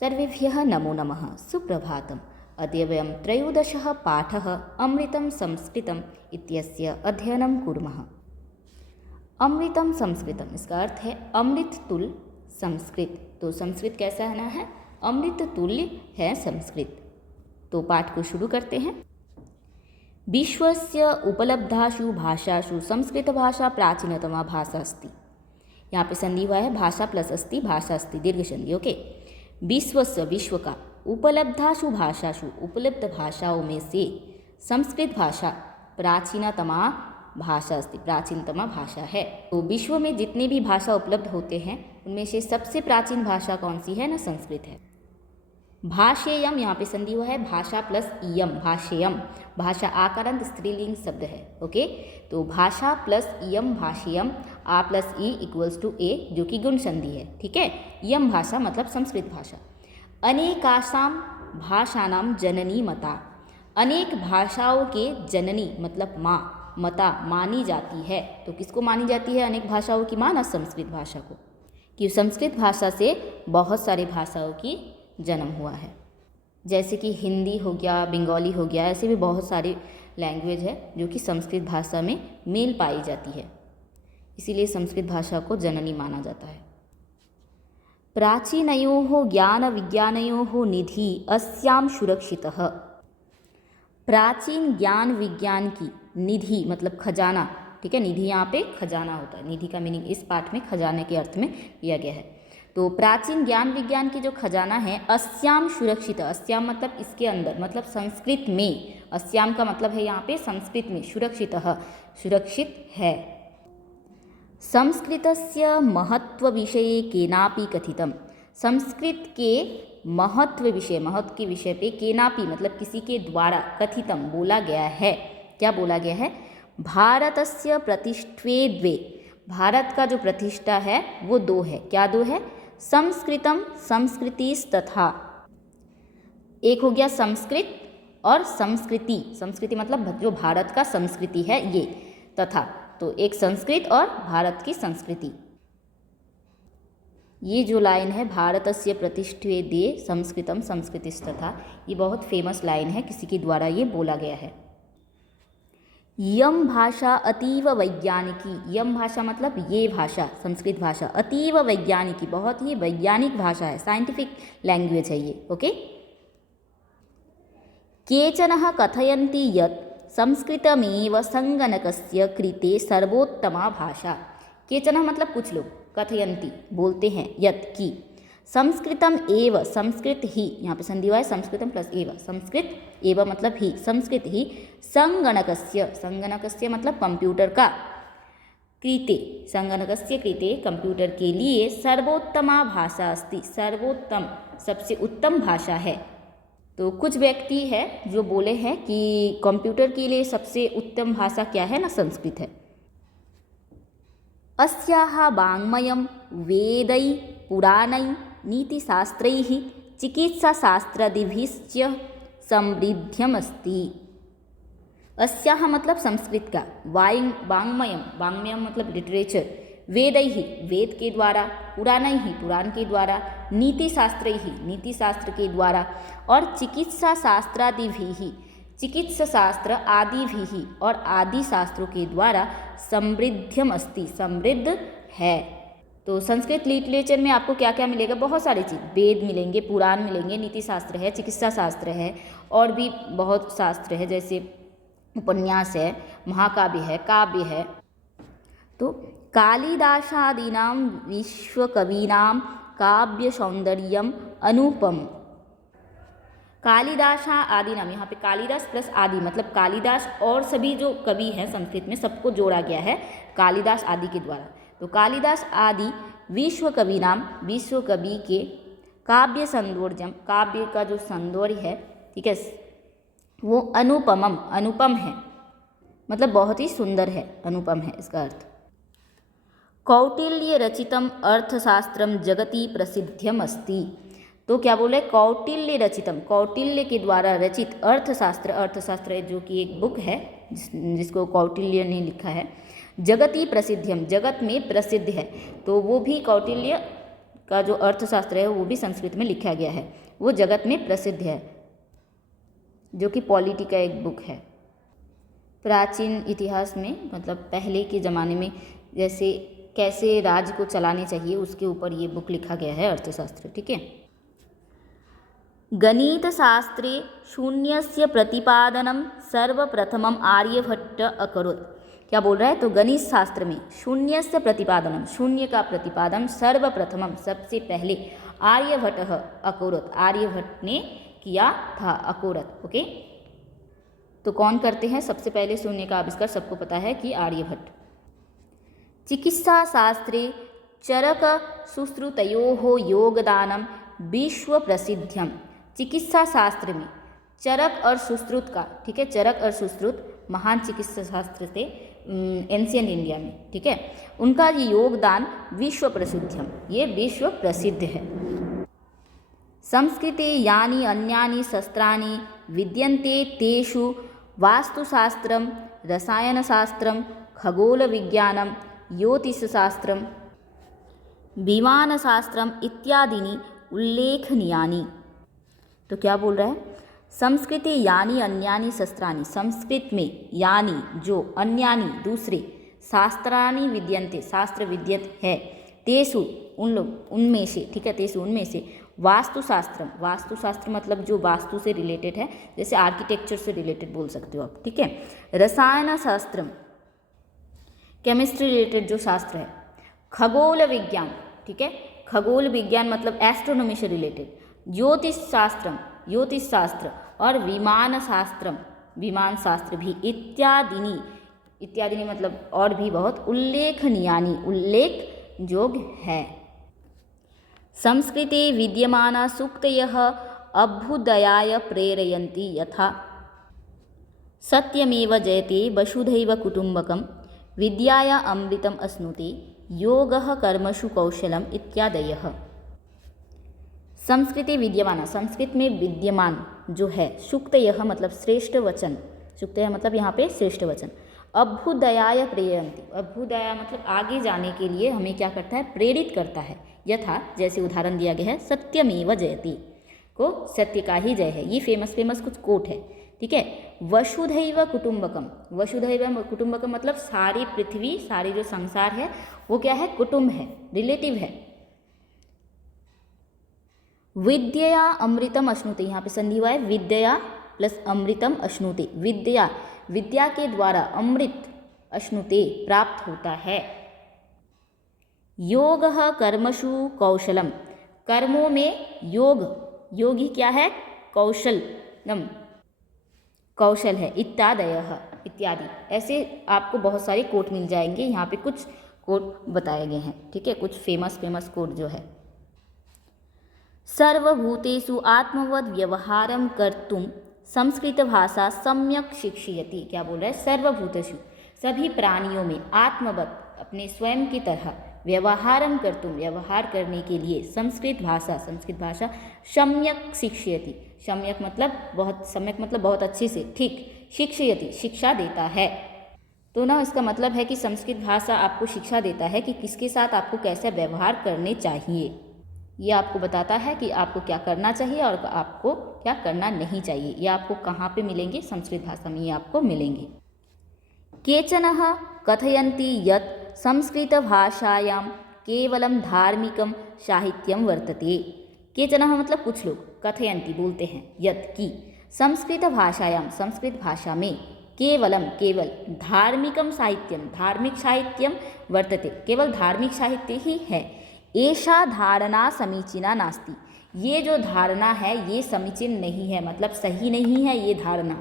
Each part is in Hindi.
सर्वेभ्यः नमो नमः। सुप्रभातम्। अद्य वयं 13 पाठः अमृतं संस्कृतम् इत्यस्य अध्ययनं कुर्मः। अमृतं संस्कृतम्, इसका अर्थ है अमृत तुल्य संस्कृत। तो संस्कृत कैसा है ना है, अमृत तुल्य है संस्कृत। तो पाठ को शुरू करते हैं। विश्वस्य उपलब्धासु भाषासु संस्कृतभाषा प्राचीनतमा भाषा अस्ति। यहाँ पे संधि हुआ है भाषा प्लस अस्ति, भाषा अस्ति, दीर्घ संधि। ओके। विश्वस्य, विश्व का, उपलब्धासु भाषासु, उपलब्ध भाषाओं में से संस्कृत भाषा प्राचीनतमा भाषा अस्ति, प्राचीनतमा भाषा है। तो विश्व में जितने भी भाषा उपलब्ध होते हैं उनमें से सबसे प्राचीन भाषा कौन सी है ना, संस्कृत है। भाषेयम, यहाँ पे संधि हुआ है भाषा प्लस इयम, भाषेयम। भाषा आकारांत स्त्रीलिंग शब्द है। ओके। तो भाषा प्लस इयम भाषेयम, आ प्लस ई इक्वल्स टू ए, जो कि गुण संधि है। ठीक है। इयम भाषा मतलब संस्कृत भाषा। अनेकासाम भाषानाम जननी मता, अनेक भाषाओं के जननी मतलब माँ, मता मानी जाती है। तो किसको मानी जाती है अनेक भाषाओं की माँ ना, संस्कृत भाषा को, कि संस्कृत भाषा से बहुत सारी भाषाओं की जन्म हुआ है। जैसे कि हिंदी हो गया, बंगाली हो गया, ऐसे भी बहुत सारी लैंग्वेज है जो कि संस्कृत भाषा में मेल पाई जाती है, इसीलिए संस्कृत भाषा को जननी माना जाता है। प्राचीनयोः ज्ञान विज्ञानयोः निधि अस्याम सुरक्षितः। प्राचीन ज्ञान विज्ञान की निधि मतलब खजाना। ठीक है। निधि यहाँ पे खजाना होता है। निधि का मीनिंग इस पाठ में खजाने के अर्थ में लिया गया है। तो प्राचीन ज्ञान विज्ञान की जो खजाना है, अस्याम सुरक्षित, अस्याम मतलब इसके अंदर, मतलब संस्कृत में। अस्याम का मतलब है यहाँ पे संस्कृत में, सुरक्षित, सुरक्षित है। संस्कृतस्य महत्व विषये केनापि कथितम। संस्कृत के महत्व विषय, महत्व के विषय पे केनापि मतलब किसी के द्वारा, कथितम बोला गया है। क्या बोला गया है? भारतस्य प्रतिष्ठे द्वे, भारत का जो प्रतिष्ठा है वो दो है। क्या दो है? संस्कृतम संस्कृतिस्तथा, एक हो गया संस्कृत और संस्कृति। संस्कृति मतलब जो भारत का संस्कृति है ये, तथा, तो एक संस्कृत और भारत की संस्कृति। ये जो लाइन है भारतस्य प्रतिष्ठे दे संस्कृतम संस्कृतिस्तथा, ये बहुत फेमस लाइन है, किसी के द्वारा ये बोला गया है। यम भाषा अतीव वैज्ञानिकी, यम भाषा मतलब ये भाषा, संस्कृत भाषा, अतीव वैज्ञानिकी, बहुत ही वैज्ञानिक भाषा है, साइंटिफिक लैंग्वेज है ये। ओके। केचन कथयन्ति यत् संस्कृतमेव संगणकस्य कृते सर्वोत्तमा भाषा। केचन मतलब कुछ लोग, कथयन्ति बोलते हैं, यत् की, संस्कृतम एव, संस्कृत ही, यहाँ पे संधि हुआ है संस्कृतम प्लस एव, संस्कृत एव मतलब ही, संस्कृत ही, संगणकस्य, संगणकस्य मतलब कंप्यूटर का, कृते, संगणकस्य कृते कंप्यूटर के लिए, सर्वोत्तमा भाषा अस्ति, सर्वोत्तम सबसे उत्तम भाषा है। तो कुछ व्यक्ति है जो बोले हैं कि कंप्यूटर के लिए सबसे उत्तम भाषा क्या है ना, संस्कृत है। अस्याः वाङ्मयं वेदै पुराणै नीतिशास्त्रैः चिकित्साशास्त्रादिभिश्च समृद्धमस्ति। अस्याः मतलब संस्कृत का, वाङ्मयम, वाङ्मयम मतलब लिटरेचर, वेदैः वेद के द्वारा, पुराणैः पुराण के द्वारा, नीतिशास्त्रैः नीति शास्त्र के द्वारा, और चिकित्साशास्त्रादिभिः चिकित्सा शास्त्र आदि भी और आदि शास्त्रों के द्वारा समृद्धम अस्ति, समृद्ध है। तो संस्कृत लिटरेचर में आपको क्या क्या मिलेगा? बहुत सारी चीज़, वेद मिलेंगे, पुराण मिलेंगे, नीति शास्त्र है, चिकित्सा शास्त्र है, और भी बहुत शास्त्र है, जैसे उपन्यास है, महाकाव्य है, काव्य है। तो कालिदासादीनां विश्वकवीनां काव्य सौंदर्यम अनुपम। कालिदासा आदि नाम, यहाँ पे कालिदास प्लस आदि मतलब कालिदास और सभी जो कवि हैं संस्कृत में सबको जोड़ा गया है कालिदास आदि के द्वारा। तो कालिदास आदि विश्व कवि नाम, विश्व कवि के, काव्य सौंदर्यम, काव्य का जो सौंदर्य है, ठीक है, वो अनुपमम, अनुपम है, मतलब बहुत ही सुंदर है, अनुपम है इसका अर्थ। कौटिल्य रचितम अर्थशास्त्रम जगति प्रसिद्धम अस्ति। तो क्या बोले? कौटिल्य रचितम, कौटिल्य के द्वारा रचित अर्थशास्त्र, अर्थशास्त्र जो कि एक बुक है जिसको कौटिल्य ने लिखा है, जगति प्रसिद्धम, जगत में प्रसिद्ध है। तो वो भी कौटिल्य का जो अर्थशास्त्र है वो भी संस्कृत में लिखा गया है, वो जगत में प्रसिद्ध है, जो कि पॉलिटी का एक बुक है। प्राचीन इतिहास में मतलब पहले के ज़माने में जैसे कैसे राज्य को चलाने चाहिए उसके ऊपर ये बुक लिखा गया है, अर्थशास्त्र। ठीक है। गणितशास्त्रे शून्यस्य प्रतिपादनं सर्वप्रथमम् आर्यभट्ट अकरोत्। क्या बोल रहा है? तो गणित शास्त्र में शून्यस्य प्रतिपादनम, शून्य का प्रतिपादन सर्वप्रथमम, सबसे पहले आर्यभट्ट अकरोत्, आर्यभट्ट ने किया था, अकरोत्। ओके, तो कौन करते हैं सबसे पहले शून्य का आविष्कार? सबको पता है कि आर्यभट्ट। चिकित्सा शास्त्रे चरक सुश्रुतयोः योगदानम विश्व प्रसिद्धम। चिकित्सा शास्त्र में चरक और सुश्रुत का, ठीक है, चरक और सुश्रुत महान चिकित्सा शास्त्र थे एंशियंट इंडिया में, ठीक है, उनका ये योगदान विश्व प्रसिद्धम, ये विश्व प्रसिद्ध है। संस्कृते यानि अन्यानि शस्त्राणि विद्यन्ते तेषु वास्तुशास्त्रम, रसायनशास्त्रम, खगोलविज्ञानम, ज्योतिषशास्त्रम, विमानशास्त्रम इत्यादीनि उल्लेखनीयानि। तो क्या बोल रहा है? संस्कृते यानि अन्यानि शस्त्राणि, संस्कृत में यानि जो, अन्यानि दूसरे, शास्त्राणि विद्यन्ते शास्त्र विद्यत है, तेषु उन लोग, उनमें से, ठीक है, तेषु उनमें से, वास्तुशास्त्रम, वास्तुशास्त्र मतलब जो वास्तु से रिलेटेड है, जैसे आर्किटेक्चर से रिलेटेड बोल सकते हो आप, ठीक है, रसायन शास्त्रम, केमिस्ट्री रिलेटेड जो शास्त्र है, खगोल विज्ञान, ठीक है, खगोल विज्ञान मतलब एस्ट्रोनॉमी से रिलेटेड, ज्योतिष शास्त्रम, ज्योतिष शास्त्र, और विमान शास्त्रम, विमान शास्त्र भी, इत्यादिनी, इत्यादिनी मतलब और भी बहुत, उल्लेखनीयानि, उल्लेख योग्य है। संस्कृते विद्यमाना सूक्तयः अभ्युदयाय प्रेरयन्ति यथा सत्यमेव जयते वसुधैव कुटुम्बकं विद्याया अमृतम् अश्नुते योगः कर्मसु कौशलम इत्यादयः। संस्कृते विद्यमाना, संस्कृत में विद्यमान जो है, सूक्तयः मतलब श्रेष्ठ वचन, सूक्तयः मतलब यहाँ पे श्रेष्ठ वचन, अभ्युदयाय प्रेरयन्ति, अभ्युदया मतलब आगे जाने के लिए हमें क्या करता है? प्रेरित करता है। यथा जैसे उदाहरण दिया गया है, सत्यमेव जयति, को सत्य का ही जय है, ये फेमस कुछ कोट है, ठीक है। वसुधैव कुटुम्बकम, वसुधैव कुटुम्बकम मतलब सारी पृथ्वी, सारी जो संसार है वो क्या है? कुटुंब है, रिलेटिव है। विद्यया अमृतम अश्नुते, यहाँ पे संधि हुआ है, विद्या प्लस अमृतम अश्नुते, विद्या, विद्या के द्वारा अमृत, अश्नुते प्राप्त होता है। योगः कर्मसु कौशलम, कर्मों में योग, योगी क्या है? कौशलम, कौशल है, इत्यादयः, इत्यादि, ऐसे आपको बहुत सारे कोट मिल जाएंगे। यहाँ पे कुछ कोट बताए गए हैं, ठीक है, कुछ फेमस कोट जो है। सर्वभूतेषु आत्मवद् व्यवहारं कर्तुं संस्कृत भाषा सम्यक शिक्षयति। क्या बोल रहा है? सर्वभूतेषु, सभी प्राणियों में, आत्मवत् अपने स्वयं की तरह, व्यवहारं कर्तुं व्यवहार करने के लिए, संस्कृत भाषा सम्यक शिक्षयति, सम्यक मतलब बहुत, सम्यक मतलब बहुत अच्छे से, ठीक, शिक्षयति शिक्षा देता है। तो ना इसका मतलब है कि संस्कृत भाषा आपको शिक्षा देता है कि किसके साथ आपको कैसे व्यवहार करने चाहिए, ये आपको बताता है कि आपको क्या करना चाहिए और आपको क्या करना नहीं चाहिए। ये आपको कहाँ पे मिलेंगे? संस्कृत भाषा में ये आपको मिलेंगे। केचनः कथयन्ति यत् संस्कृतभाषायां केवलं धार्मिकं साहित्यं वर्तते। केचनः मतलब कुछ लोग, कथयन्ति बोलते हैं, यत् की संस्कृत भाषायां, संस्कृत भाषा में, केवलम केवल, धार्मिकं साहित्यम, धार्मिक साहित्यम वर्तते, केवल धार्मिक साहित्य ही है। एषा धारणा समीचीना नास्ति, ये जो धारणा है ये समीचीन नहीं है, मतलब सही नहीं है ये धारणा।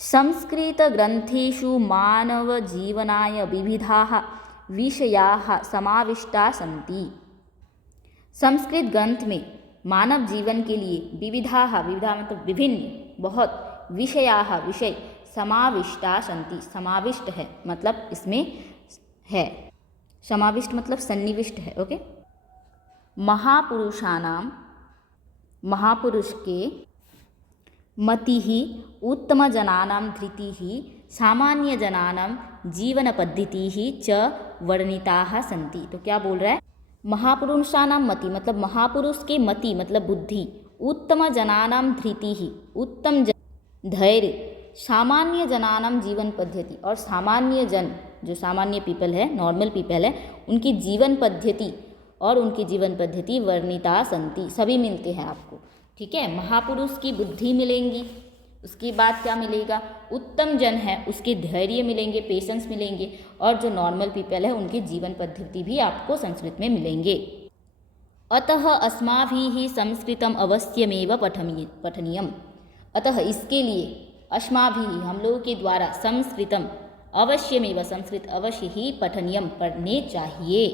संस्कृत ग्रंथेषु मानव जीवनाय विविधाः विषयाः समाविष्टा सन्ति। संस्कृत ग्रंथ में मानव जीवन के लिए विविधाः, विविधा मतलब विभिन्न, बहुत, विषयाः विषय, समाविष्टा सन्ति, समाविष्ट है मतलब इसमें है, समाविष्ट मतलब सन्निविष्ट है, ओके। महापुरुषाणाम, महापुरुष के, मतिः उत्तमजनानां धृतिः सामान्यजनानां जीवनपद्धतिः च वर्णिताः सन्ति। तो क्या बोल रहा है? महापुरुषाणां मति मतलब महापुरुष के मति मतलब बुद्धि, उत्तम जनानां धृतिः उत्तम धैर्य, सामान्य जनानां जीवन पद्धति और सामान्य जन जो सामान्य पीपल है, नॉर्मल पीपल है, उनकी जीवन पद्धति और उनकी जीवन पद्धति वर्णिता संति सभी मिलते हैं आपको। ठीक है, महापुरुष की बुद्धि मिलेंगी, उसके बाद क्या मिलेगा, उत्तम जन है उसके धैर्य मिलेंगे, पेशेंस मिलेंगे, और जो नॉर्मल पीपल है उनके जीवन पद्धति भी आपको संस्कृत में मिलेंगे। अतः अस्माभिः संस्कृतम अवश्यमेव पठनीयम, अतः इसके लिए अस्माभिः हम लोगों के द्वारा संस्कृतम अवश्यमेव संस्कृत अवश्य ही पठनीयम पढ़ने चाहिए।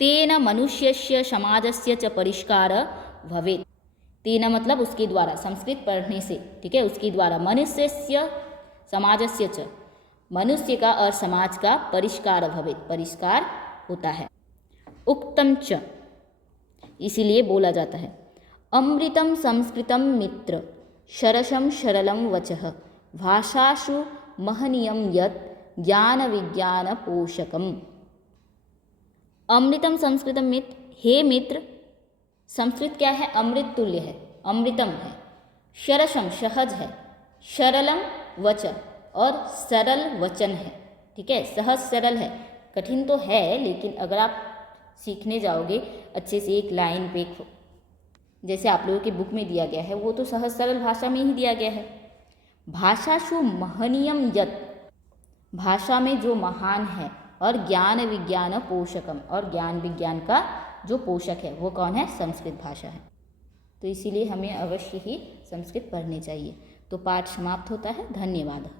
तेन मनुष्यस्य समाजस्य च परिष्कार भवेत्, तेन मतलब उसके द्वारा, संस्कृत पढ़ने से, ठीक है, उसके द्वारा मनुष्यस्य समाजस्य च मनुष्य का और समाज का परिष्कार भवेत् परिष्कार होता है। उक्तम च इसीलिए बोला जाता है, अमृतम संस्कृतम मित्र शरसम सरलम वचः भाषासु महनीयम यत् ज्ञान विज्ञान पोषकम। अमृतम संस्कृतम मित्र, हे मित्र, संस्कृत क्या है, अमृत तुल्य है, अमृतम है, सरसम सहज है, सरलम वचन और सरल वचन है। ठीक है, सहज सरल है, कठिन तो है लेकिन अगर आप सीखने जाओगे अच्छे से एक लाइन पे, जैसे आप लोगों की बुक में दिया गया है वो तो सहज सरल भाषा में ही दिया गया है। भाषासु महनीयम यत्, भाषा में जो महान है, और ज्ञान विज्ञान पोषकम, और ज्ञान विज्ञान का जो पोषक है वो कौन है, संस्कृत भाषा है। तो इसीलिए हमें अवश्य ही संस्कृत पढ़नी चाहिए। तो पाठ समाप्त होता है। धन्यवाद।